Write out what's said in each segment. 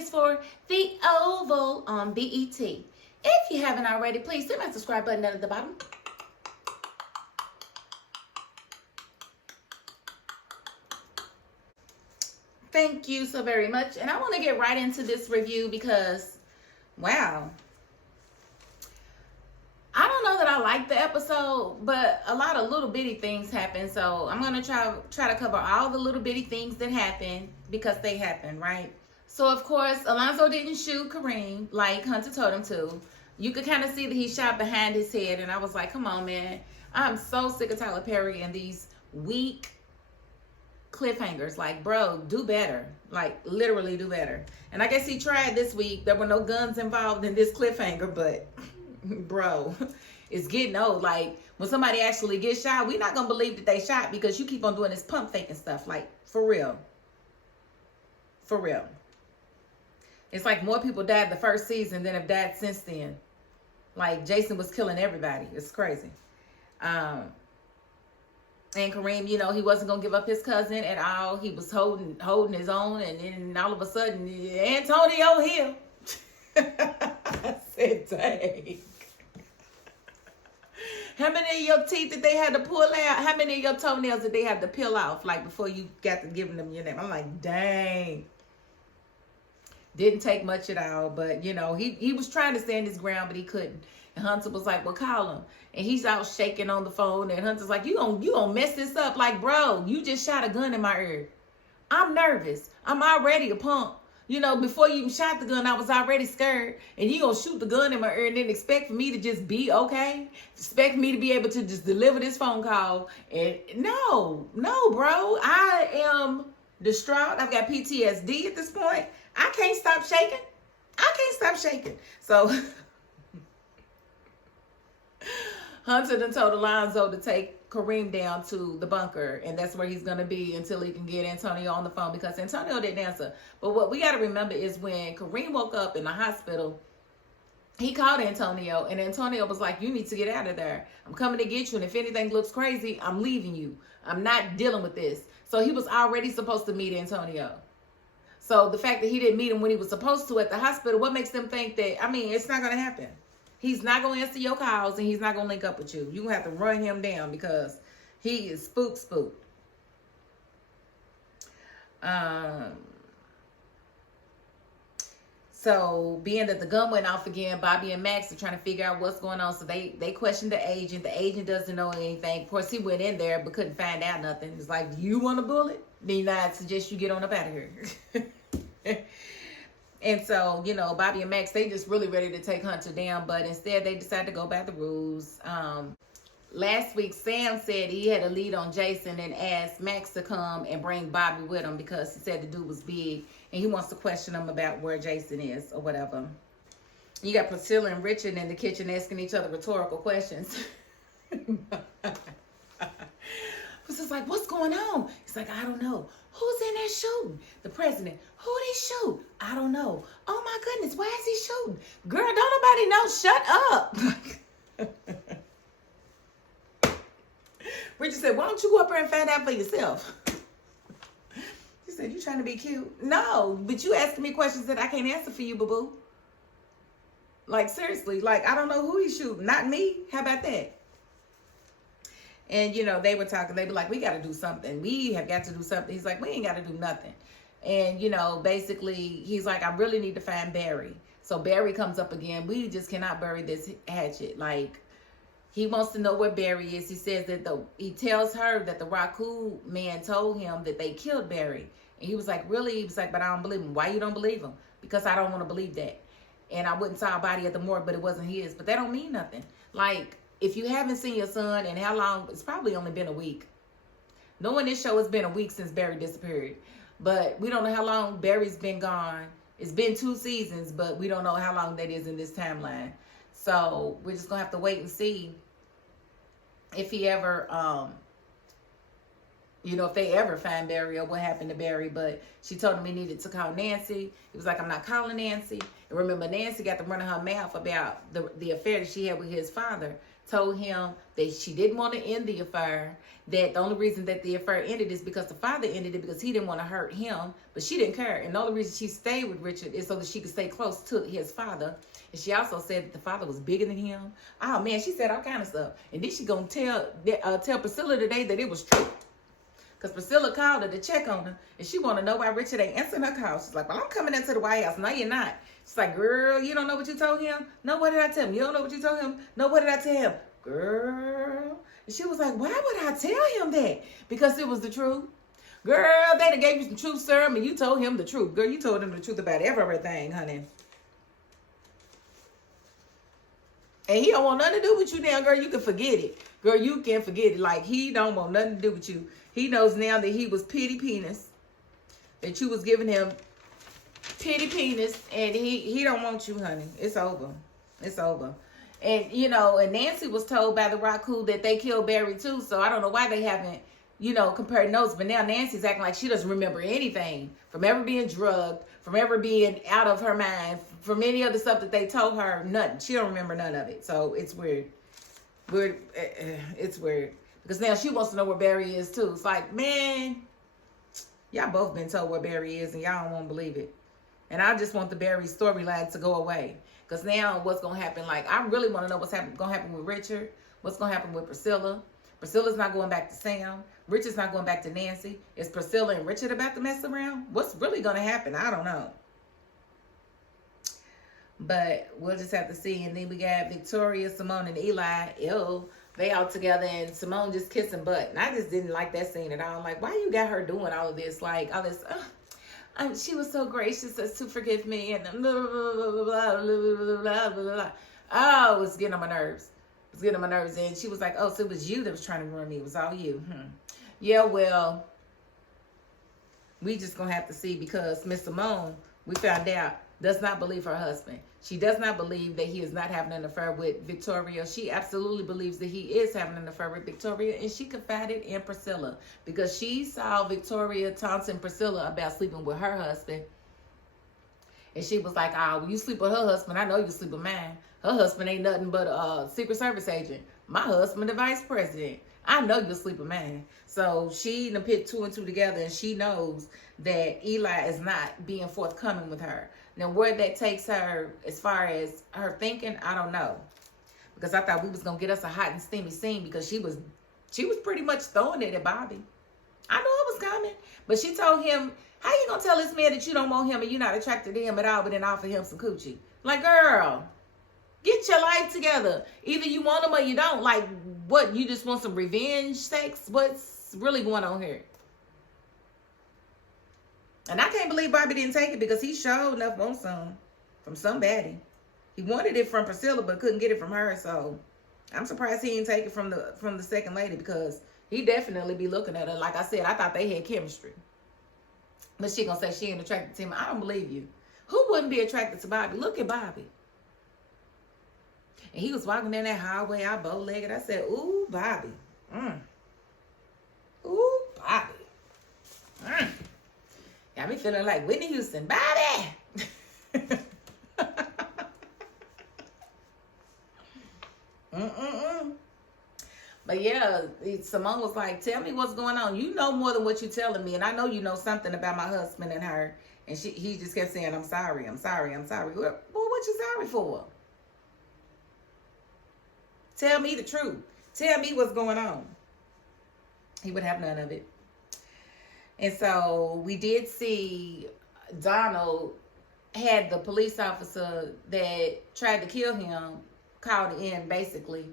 is for The Oval on BET. If you haven't already, please hit my subscribe button down at the bottom. Thank you so very much. And I want to get right into this review because, wow. I don't know that I like the episode, but a lot of little bitty things happen. So I'm going to try to cover all the little bitty things that happen because they happen, right? So, of course, Alonzo didn't shoot Kareem like Hunter told him to. You could kind of see that he shot behind his head. And I was like, come on, man. I'm so sick of Tyler Perry and these weak cliffhangers. Like, bro, do better. Like, literally do better. And I guess he tried this week. There were no guns involved in this cliffhanger, but bro, it's getting old. Like, when somebody actually gets shot, we're not gonna believe that they shot because you keep on doing this pump faking stuff. Like, for real. For real. It's like more people died the first season than have died since then. Like, Jason was killing everybody. It's crazy. And Kareem, you know, he wasn't going to give up his cousin at all. He was holding his own. And then all of a sudden, Antonio here. I said, dang. How many of your teeth did they have to pull out? How many of your toenails did they have to peel off, like, before you got to giving them your name? I'm like, dang. Didn't take much at all. But, you know, he was trying to stand his ground, but he couldn't. And Hunter was like, well, call him. And he's out shaking on the phone. And Hunter's like, you gonna mess this up. Like, bro, you just shot a gun in my ear. I'm nervous. I'm already a punk. You know, before you even shot the gun, I was already scared. And you gonna shoot the gun in my ear and then expect for me to just be okay? Expect me to be able to just deliver this phone call? And no, bro. I am distraught. I've got PTSD at this point. I can't stop shaking. So Hunter done told Alonzo to take Kareem down to the bunker, and that's where he's going to be until he can get Antonio on the phone because Antonio didn't answer. But what we got to remember is when Kareem woke up in the hospital, he called Antonio, and Antonio was like, you need to get out of there. I'm coming to get you, and if anything looks crazy, I'm leaving you. I'm not dealing with this. So he was already supposed to meet Antonio. So the fact that he didn't meet him when he was supposed to at the hospital, what makes them think that, I mean, it's not going to happen. He's not going to answer your calls, and he's not going to link up with you. You're going to have to run him down because he is spooked. So being that the gun went off again, Bobby and Max are trying to figure out what's going on. So they questioned the agent. The agent doesn't know anything. Of course, he went in there but couldn't find out nothing. It's like, you want a bullet? Then I suggest you get on up out of here. And so, you know, Bobby and Max, they just really ready to take Hunter down. But instead, they decided to go by the rules. Last week, Sam said he had a lead on Jason and asked Max to come and bring Bobby with him because he said the dude was big. And he wants to question him about where Jason is or whatever. You got Priscilla and Richard in the kitchen asking each other rhetorical questions. Priscilla's like, what's going on? He's like, I don't know. Who's in there shooting? The president. Who did he shoot? I don't know. Oh my goodness, why is he shooting? Girl, don't nobody know. Shut up. Richard said, why don't you go up there and find out for yourself? He said, you trying to be cute? No, but you asking me questions that I can't answer for you, boo-boo. Like, seriously, like, I don't know who he's shooting. Not me. How about that? And, you know, they were talking. They were like, we got to do something. We have got to do something. He's like, we ain't got to do nothing. And, you know, basically, he's like, I really need to find Barry. So Barry comes up again. We just cannot bury this hatchet. Like, he wants to know where Barry is. He says that he tells her that the Raku man told him that they killed Barry. And he was like, really? He was like, but I don't believe him. Why you don't believe him? Because I don't want to believe that. And I wouldn't saw a body at the morgue, but it wasn't his. But that don't mean nothing. Like, if you haven't seen your son and how long, it's probably only been a week. Knowing this show, it's been a week since Barry disappeared. But we don't know how long Barry's been gone. It's been 2 seasons, but we don't know how long that is in this timeline. So we're just going to have to wait and see if he ever, you know, if they ever find Barry or what happened to Barry. But she told him he needed to call Nancy. He was like, I'm not calling Nancy. And remember, Nancy got to run her mouth about the affair that she had with his father. Told him that she didn't want to end the affair, that the only reason that the affair ended is because the father ended it because he didn't want to hurt him, but she didn't care. And the only reason she stayed with Richard is so that she could stay close to his father. And she also said that the father was bigger than him. Oh man, she said all kind of stuff. And then she gonna tell Priscilla today that it was true. Because Priscilla called her to check on her, and she want to know why Richard ain't answering her call. She's like, well, I'm coming into the White House. No, you're not. She's like, girl, you don't know what you told him? No, what did I tell him? You don't know what you told him? No, what did I tell him? Girl. And she was like, why would I tell him that? Because it was the truth. Girl, they done gave you some truth serum, and you told him the truth. Girl, you told him the truth about everything, honey. And he don't want nothing to do with you now, girl. You can forget it. Girl, you can forget it. Like, he don't want nothing to do with you. He knows now that he was pity penis. That you was giving him pity penis. And he don't want you, honey. It's over. It's over. And, you know, and Nancy was told by the Raku that they killed Barry too. So I don't know why they haven't, you know, compared notes. But now Nancy's acting like she doesn't remember anything. From ever being drugged. From ever being out of her mind. From any other stuff that they told her. Nothing. She don't remember none of it. So it's weird. It's weird. Because now she wants to know where Barry is too. It's like, man, y'all both been told where Barry is and y'all don't want to believe it. And I just want the Barry storyline to go away. Because now what's going to happen, like, I really want to know what's going to happen with Richard. What's going to happen with Priscilla. Priscilla's not going back to Sam. Richard's not going back to Nancy. Is Priscilla and Richard about to mess around? What's really going to happen? I don't know. But we'll just have to see. And then we got Victoria, Simone, and Eli. Ew. They all together and Simone just kissing butt. And I just didn't like that scene at all. Like, why you got her doing all of this? Like, all this, she was so gracious as to forgive me. And blah, blah, blah, blah, blah, blah, blah, blah. Oh, it was getting on my nerves. It was getting on my nerves. And she was like, oh, so it was you that was trying to ruin me. It was all you. Yeah, well, we just going to have to see because Miss Simone, we found out, does not believe her husband. She does not believe that he is not having an affair with Victoria. She absolutely believes that he is having an affair with Victoria, and she confided in Priscilla because she saw Victoria taunting Priscilla about sleeping with her husband. And she was like, oh, when you sleep with her husband, I know you sleep with mine. Her husband ain't nothing but a Secret Service agent. My husband, the vice president. I know you'll sleep with mine. So she done put two and two together, and she knows that Eli is not being forthcoming with her. Now, where that takes her as far as her thinking, I don't know. Because I thought we was going to get us a hot and steamy scene because she was pretty much throwing it at Bobby. I knew it was coming. But she told him, how you going to tell this man that you don't want him and you're not attracted to him at all, but then offer him some coochie? Like, girl, get your life together. Either you want him or you don't. Like, what, you just want some revenge sex? What's really going on here? And I can't believe Bobby didn't take it because he showed enough want some from somebody. He wanted it from Priscilla but couldn't get it from her. So I'm surprised he didn't take it from the second lady because he definitely be looking at her. Like I said, I thought they had chemistry. But she gonna say she ain't attracted to him. I don't believe you. Who wouldn't be attracted to Bobby? Look at Bobby. And he was walking down that hallway all bow-legged. I said, ooh, Bobby. Ooh, Bobby. Got me feeling like Whitney Houston. Bobby! But yeah, Simone was like, tell me what's going on. You know more than what you're telling me. And I know you know something about my husband and her. And he just kept saying, I'm sorry, I'm sorry, I'm sorry. Well, what you sorry for? Tell me the truth. Tell me what's going on. He would have none of it. And so we did see Donald had the police officer that tried to kill him called in, basically.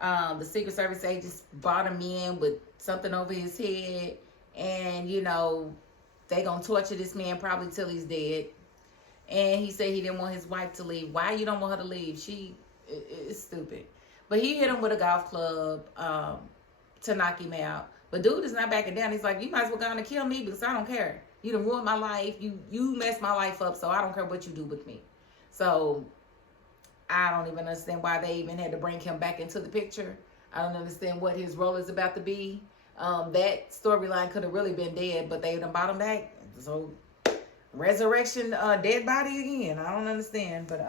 The Secret Service agents brought him in with something over his head. And, you know, they going to torture this man probably till he's dead. And he said he didn't want his wife to leave. Why you don't want her to leave? It's stupid. But he hit him with a golf club to knock him out. But dude is not backing down. He's like, you might as well go on and kill me because I don't care. You done ruined my life. You messed my life up, so I don't care what you do with me. So I don't even understand why they even had to bring him back into the picture. I don't understand what his role is about to be. That storyline could have really been dead, but they done brought him back. So resurrection dead body again. I don't understand, but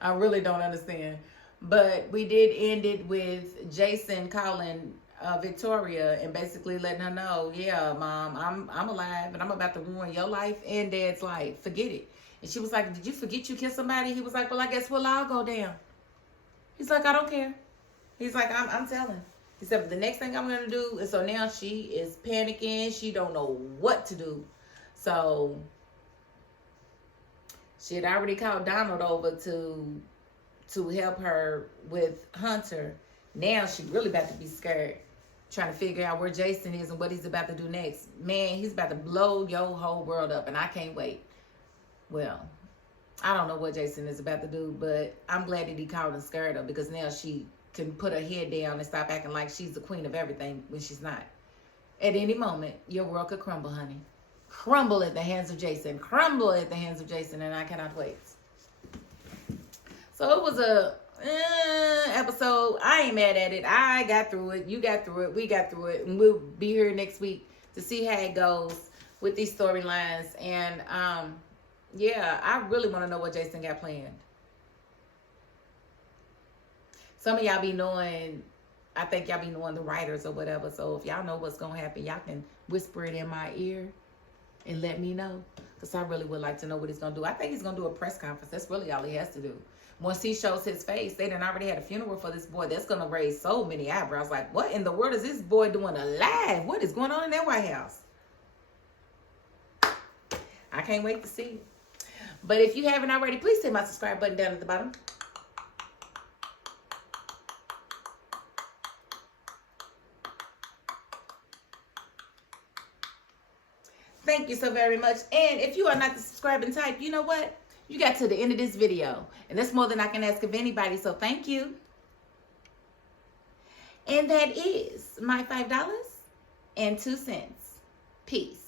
I really don't understand. But we did end it with Jason calling Victoria and basically letting her know, yeah, Mom, I'm alive and I'm about to ruin your life and Dad's life. Forget it. And she was like, did you forget you kissed somebody? He was like, well, I guess we'll all go down. He's like, I don't care. He's like, I'm telling. He said, but the next thing I'm going to do is, so now she is panicking. She don't know what to do. So she had already called Donald over to help her with Hunter. Now she really about to be scared, trying to figure out where Jason is and what he's about to do next. Man, he's about to blow your whole world up, and I can't wait. Well, I don't know what Jason is about to do, but I'm glad that he called and scared her, because now she can put her head down and stop acting like she's the queen of everything when she's not. At any moment, your world could crumble, honey. Crumble at the hands of Jason. Crumble at the hands of Jason, and I cannot wait. So it was a episode. I ain't mad at it. I got through it. You got through it. We got through it. And we'll be here next week to see how it goes with these storylines. And yeah, I really want to know what Jason got planned. Some of y'all be knowing, I think y'all be knowing the writers or whatever. So if y'all know what's going to happen, y'all can whisper it in my ear and let me know. Because I really would like to know what he's going to do. I think he's going to do a press conference. That's really all he has to do. Once he shows his face, they done already had a funeral for this boy. That's going to raise so many eyebrows. Like, what in the world is this boy doing alive? What is going on in that White House? I can't wait to see it. But if you haven't already, please hit my subscribe button down at the bottom. Thank you so very much. And if you are not the subscribing type, you know what? You got to the end of this video. And that's more than I can ask of anybody. So thank you. And that is my $5.02. Peace.